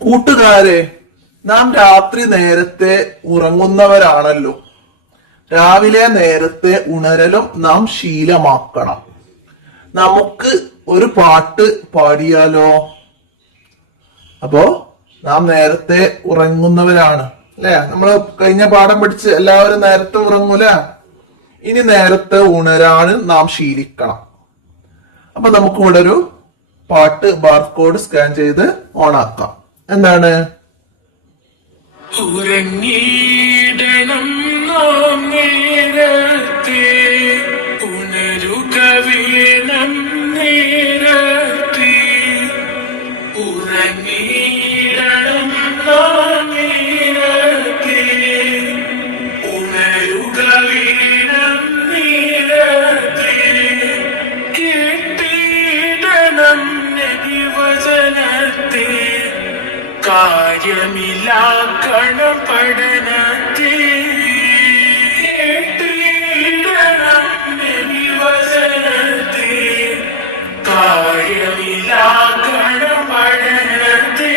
കൂട്ടുകാരെ, നാം രാത്രി നേരത്തെ ഉറങ്ങുന്നവരാണല്ലോ. രാവിലെ നേരത്തെ ഉണരലും നാം ശീലമാക്കണം. നമുക്ക് ഒരു പാട്ട് പാടിയാലോ? അപ്പോ നാം നേരത്തെ ഉറങ്ങുന്നവരാണ് അല്ലെ? നമ്മള് കഴിഞ്ഞ പാഠം പഠിച്ച് എല്ലാവരും നേരത്തെ ഉറങ്ങൂല. ഇനി നേരത്തെ ഉണരാൻ നാം ശീലിക്കണം. അപ്പൊ നമുക്ക് ഇവിടെ ഒരു പാട്ട് ബാർകോഡ് സ്കാൻ ചെയ്ത് ഓണാക്കാം. എന്താണ്? ഉറങ്ങിയിടണം നാം നേരത്തെ, ഉണരുക വേണം നേരത്തെ. ഉറങ്ങിയിടണം നാം നേരത്തെ, ഉണരുക വേണം നേരത്തെ. കേട്ടിടണം നബിവചനത്തെ, കാര്യമില്ലാക്കണം പഠനത്തെ. കേട്ടിടണം നബിവചനത്തെ, കാര്യമില്ലാക്കണം പഠനത്തെ.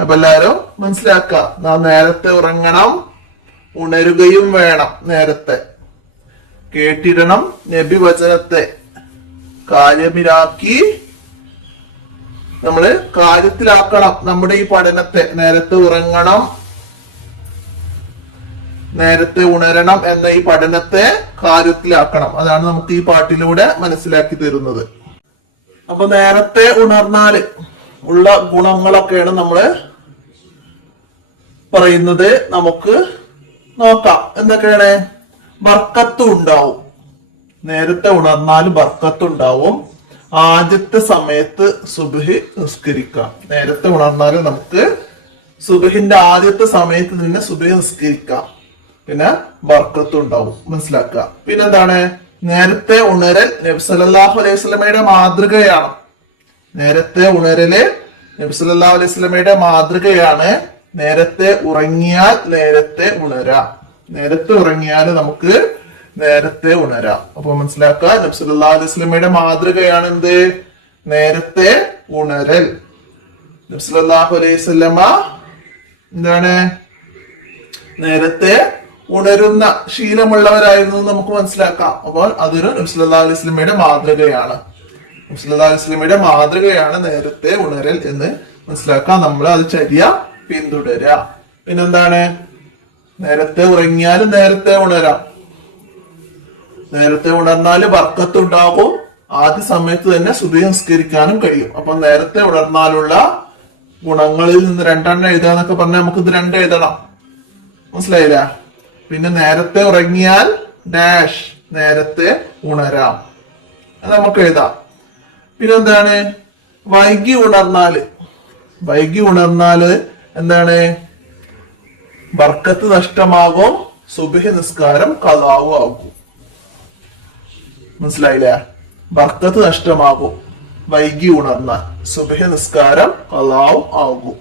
അപ്പൊ എല്ലാരും മനസ്സിലാക്കാം, നാം നേരത്തെ ഉറങ്ങണം, ഉണരുകയും വേണം നേരത്തെ. കേട്ടിടണം നബി വചനത്തെ, കാര്യമിലാക്കി നമ്മള് കാര്യത്തിലാക്കണം നമ്മുടെ ഈ പഠനത്തെ. നേരത്തെ ഉറങ്ങണം, നേരത്തെ ഉണരണം എന്ന ഈ പഠനത്തെ കാര്യത്തിലാക്കണം. അതാണ് നമുക്ക് ഈ പാട്ടിലൂടെ മനസ്സിലാക്കി തരുന്നത്. അപ്പൊ നേരത്തെ ഉണർന്നാല് ഉള്ള ഗുണങ്ങളൊക്കെയാണ് നമ്മള് പറയുന്നത്. നമുക്ക് നോക്കാം എന്തൊക്കെയാണ്. ബർക്കത്ത് ഉണ്ടാവും. നേരത്തെ ഉണർന്നാൽ ബർക്കത്ത് ഉണ്ടാവും. ആദ്യത്തെ സമയത്ത് സുബ്ഹി നിസ്കരിക്കാം. നേരത്തെ ഉണർന്നാൽ നമുക്ക് സുബ്ഹിന്റെ ആദ്യത്തെ സമയത്ത് തന്നെ സുബ്ഹി നിസ്കരിക്കാം. പിന്നെ ബർക്കത്ത് ഉണ്ടാവും. മനസ്സിലാക്കുക. പിന്നെന്താണ്? നേരത്തെ ഉണരൽ നബി സല്ലല്ലാഹു അലൈഹി വസല്ലമയുടെ മാതൃകയാണ്. നേരത്തെ ഉണരല് നബി സല്ലല്ലാഹു അലൈഹി വസല്ലമയുടെ മാതൃകയാണ്. നേരത്തെ ഉറങ്ങിയാൽ നേരത്തെ ഉണരാം. നേരത്തെ ഉറങ്ങിയാൽ നമുക്ക് നേരത്തെ ഉണരാം. അപ്പൊ മനസ്സിലാക്കുക, നബി സല്ലല്ലാഹു അലൈഹി വസല്ലമയുടെ മാതൃകയാണ് എന്ത്? നേരത്തെ ഉണരൽ. നബി സല്ലല്ലാഹു അലൈഹി വസല്ലമ എന്താണ്? നേരത്തെ ഉണരുന്ന ശീലമുള്ളവരായിരുന്നു നമുക്ക് മനസ്സിലാക്കാം. അപ്പോൾ അതൊരു നബി സല്ലല്ലാഹു അലൈഹി വസല്ലമയുടെ മാതൃകയാണ്. നബി സല്ലല്ലാഹു അലൈഹി വസല്ലമയുടെ മാതൃകയാണ് നേരത്തെ ഉണരൽ എന്ന് മനസ്സിലാക്കാം. നമ്മൾ അത് ചര്യ പിന്തുടരുക. പിന്നെന്താണ്? നേരത്തെ ഉറങ്ങിയാലും നേരത്തെ ഉണരാം. നേരത്തെ ഉണർന്നാല് ബർക്കത്ത് ഉണ്ടാകും. ആദ്യ സമയത്ത് തന്നെ സുബ്ഹി നിസ്കരിക്കാനും കഴിയും. അപ്പൊ നേരത്തെ ഉണർന്നാലുള്ള ഗുണങ്ങളിൽ നിന്ന് രണ്ടെണ്ണം എഴുതാന്നൊക്കെ പറഞ്ഞാൽ നമുക്ക് ഇത് രണ്ട് എഴുതണം. മനസ്സിലായില്ല? പിന്നെ നേരത്തെ ഉറങ്ങിയാൽ ഡാഷ് നേരത്തെ ഉണരാം അത് നമുക്ക് എഴുതാം. പിന്നെന്താണ്? വൈകി ഉണർന്നാല് എന്താണ്? ബർക്കത്ത് നഷ്ടമാകും. സുബ്ഹി നിസ്കാരം ഖളാഉ ആകും. മനസ്സിലായില്ലേ? ബർക്കത്ത് നഷ്ടമാകും വൈകി ഉണർന്നാൽ. സുബ്ഹി നിസ്കാരം ഖളാഉ ആകും.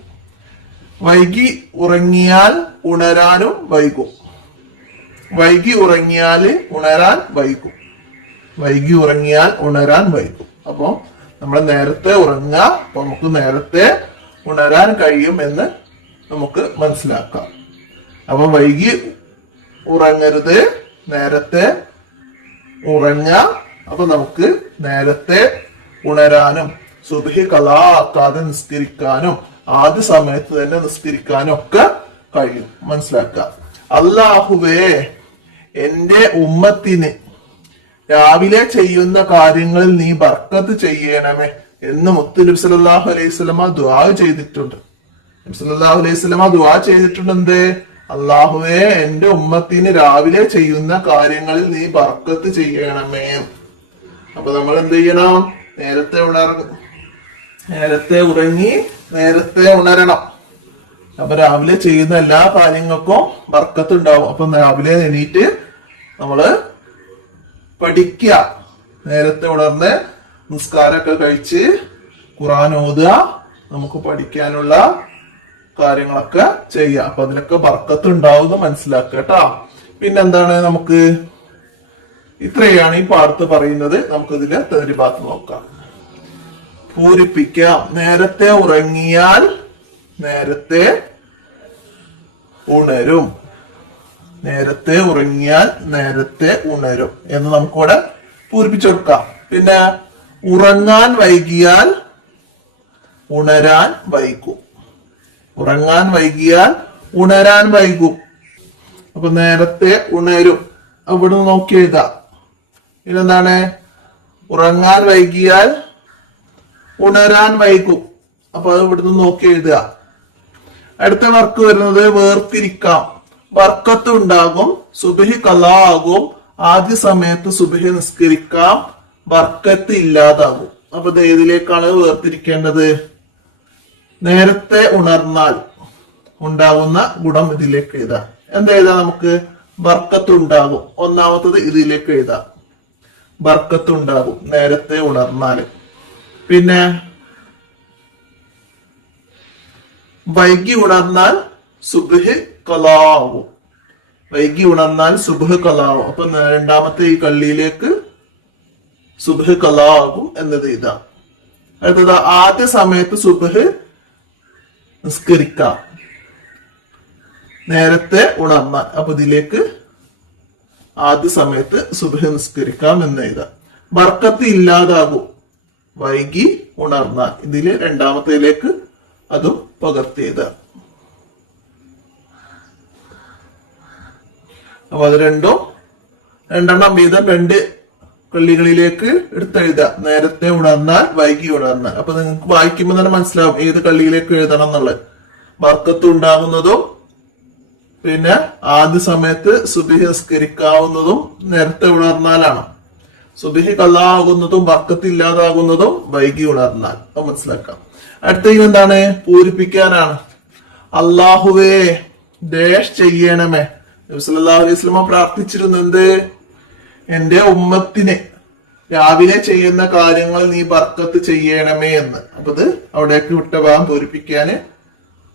വൈകി ഉറങ്ങിയാൽ ഉണരാനും വൈകും. വൈകി ഉറങ്ങിയാൽ ഉണരാൻ വൈകും. അപ്പൊ നമ്മൾ നേരത്തെ ഉറങ്ങുക. അപ്പൊ നമുക്ക് നേരത്തെ ഉണരാൻ കഴിയും എന്ന് നമുക്ക് മനസ്സിലാക്കാം. അപ്പൊ വൈകി ഉറങ്ങരുത്, നേരത്തെ ഉറങ്ങ. അപ്പൊ നമുക്ക് നേരത്തെ ഉണരാനും സുബ്ഹി ഖളാ ആക്കാതെ നിസ്കരിക്കാനും ആദ്യ സമയത്ത് തന്നെ നിസ്കരിക്കാനും ഒക്കെ കഴിയും. മനസ്സിലാക്കുക. അല്ലാഹുവേ, എന്റെ ഉമ്മത്തിന് രാവിലെ ചെയ്യുന്ന കാര്യങ്ങളിൽ നീ ബർക്കത്ത് ചെയ്യണമേ എന്ന് മുത്ത് നബി സല്ലല്ലാഹു അലൈഹി വസല്ലമ ദുആ ചെയ്തിട്ടുണ്ട്. നബി സല്ലല്ലാഹു അലൈഹി വസല്ലമ ദുആ ചെയ്തിട്ടുണ്ട് എന്ത്? അല്ലാഹുവേ, എന്റെ ഉമ്മത്തിന് രാവിലെ ചെയ്യുന്ന കാര്യങ്ങളിൽ നീ ബർക്കത്ത് ചെയ്യണമേ. അപ്പൊ നമ്മൾ എന്ത് ചെയ്യണം? നേരത്തെ ഉറങ്ങി നേരത്തെ ഉണരണം. അപ്പൊ രാവിലെ ചെയ്യുന്ന എല്ലാ കാര്യങ്ങൾക്കും ബർക്കത്ത് ഉണ്ടാവും. അപ്പൊ രാവിലെ എണീറ്റ് നമ്മള് പഠിക്കുക. നേരത്തെ ഉണർന്ന് നിസ്കാരമൊക്കെ കഴിച്ച് ഖുർആൻ ഓതുക. നമുക്ക് പഠിക്കാനുള്ള കാര്യങ്ങളൊക്കെ ചെയ്യാം. അപ്പൊ അതിലൊക്കെ ബർക്കത്ത് ഉണ്ടാവുമെന്ന് മനസ്സിലാക്കുക കേട്ടോ. പിന്നെന്താണ്? നമുക്ക് ഇത്രയാണ് ഈ പാഠത്ത് പറയുന്നത്. നമുക്കിതിലെ തദ്രിബാത്ത് നോക്കാം. പൂരിപ്പിക്കാം. നേരത്തെ ഉറങ്ങിയാൽ നേരത്തെ ഉണരും. നേരത്തെ ഉറങ്ങിയാൽ നേരത്തെ ഉണരും എന്ന് നമുക്കിവിടെ പൂരിപ്പിച്ചു കൊടുക്കാം. പിന്നെ ഉറങ്ങാൻ വൈകിയാൽ ഉണരാൻ വൈകും. ഉറങ്ങാൻ വൈകിയാൽ ഉണരാൻ വൈകും. അപ്പൊ നേരത്തെ ഉണരും അവിടെ നോക്കി എഴുതാം. ഇതെന്താണ്? ഉറങ്ങാൻ വൈകിയാൽ ഉണരാൻ വൈകും. അപ്പൊ അത് ഇവിടുന്ന് നോക്കി എഴുതുക. അടുത്ത വർക്ക് വരുന്നത് വേർതിരിക്കാം. ബർക്കത്ത് ഉണ്ടാകും, സുബ്ഹി ഖളാ ആകും. ആദ്യ സമയത്ത് സുബ്ഹി നിസ്കരിക്കാം, ബർക്കത്ത് ഇല്ലാതാകും. അപ്പൊ ഇത് ഏതിലേക്കാണ് വേർതിരിക്കേണ്ടത്? നേരത്തെ ഉണർന്നാൽ ഉണ്ടാകുന്ന ഗുണം ഇതിലേക്ക് എഴുതാം. എന്താ എഴുതാം നമുക്ക്? ബർക്കത്ത് ഉണ്ടാകും. ഒന്നാമത്തത് ഇതിലേക്ക് എഴുതാം. ബർക്കത്ത് ഉണ്ടാകും നേരത്തെ ഉണർന്നാൽ. പിന്നെ വൈകി ഉണർന്നാൽ സുബ്ഹ് ഖളാ ആകും. വൈകി ഉണർന്നാൽ സുബ്ഹ് ഖളാ ആകും. അപ്പൊ രണ്ടാമത്തെ ഈ കള്ളിയിലേക്ക് സുബ്ഹ് ഖളാ ആകും എന്നത് എഴുതാം. അടുത്തത് ആദ്യ സമയത്ത് സുബ്ഹ് നിസ്കരിക്കാം, നേരത്തെ ഉണർന്നാൽ. അപ്പൊ ഇതിലേക്ക് ആദ്യ സമയത്ത് സുബ്ഹ് നിസ്കരിക്കാം എന്ന് എഴുതാം. ബർക്കത്ത് ഇല്ലാതാകും വൈകി ഉണർന്നാൽ. ഇതില് രണ്ടാമത്തേലേക്ക് അതും പകർത്തി എഴുതാം. അപ്പൊ അത് രണ്ടെണ്ണം വീതം രണ്ട് കള്ളികളിലേക്ക് എടുത്തെഴുതാം. നേരത്തെ ഉണർന്നാൽ വൈകി ഉണർന്നാൽ. അപ്പൊ നിങ്ങൾക്ക് വായിക്കുമ്പോൾ തന്നെ മനസ്സിലാവും ഏത് കള്ളിയിലേക്ക് എഴുതണം എന്നുള്ളത്. ബർക്കത്ത് ഉണ്ടാകുന്നതും പിന്നെ ആദ്യ സമയത്ത് സുബ്ഹി നിസ്കരിക്കാവുന്നതും നേരത്തെ ഉണർന്നാലാണ്. സുബ്ഹി ഖളാ ആകുന്നതും ബർക്കത്ത് ഇല്ലാതാകുന്നതും വൈകി ഉണർന്നാൽ. അത് മനസ്സിലാക്കാം. അടുത്ത എന്താണ്? പൂരിപ്പിക്കാനാണ്. അല്ലാഹുവേ ദേശ് ചെയ്യണമേ. നബി സല്ലല്ലാഹു അലൈഹി വസല്ലം പ്രാർത്ഥിച്ചിരുന്നു എന്ത്? എന്റെ ഉമ്മത്തിന് രാവിലെ ചെയ്യുന്ന കാര്യങ്ങൾ നീ ബർക്കത്ത് ചെയ്യണമേ എന്ന്. അപ്പൊ ഇത് അവിടേക്ക് വിട്ട ഭാഗം പൂരിപ്പിക്കാന്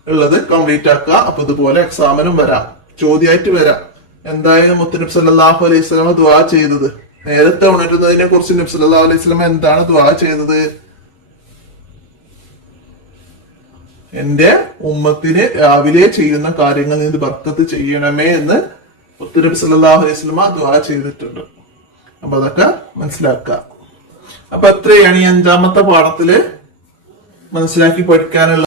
ഉള്ളത് കംപ്ലീറ്റ് ആക്കുക. അപ്പൊ ഇതുപോലെ എക്സാമിനും വരാം, ചോദ്യമായിട്ട് വരാം. എന്തായാലും മുത്തുനബി സല്ലല്ലാഹു അലൈഹി വസല്ലം ദുആ ചെയ്തത്, നേരത്തെ ഉണരുന്നതിനെ കുറിച്ച് നബി സല്ലല്ലാഹു അലൈഹി വസല്ലം എന്താണ് ദുആ ചെയ്തത്? എന്റെ ഉമ്മത്തിന് രാവിലെ ചെയ്യുന്ന കാര്യങ്ങൾ നീ ബർക്കത്ത് ചെയ്യണമേ എന്ന് മുത്തുനബി സല്ലല്ലാഹു അലൈഹി വസല്ലം ദുആ ചെയ്തിട്ടുണ്ട്. അപ്പൊ അതൊക്കെ മനസ്സിലാക്കുക. അപ്പൊ എത്രയാണ് ഈ 5ാമത്തെ പാഠത്തില് മനസ്സിലാക്കി പഠിക്കാനുള്ള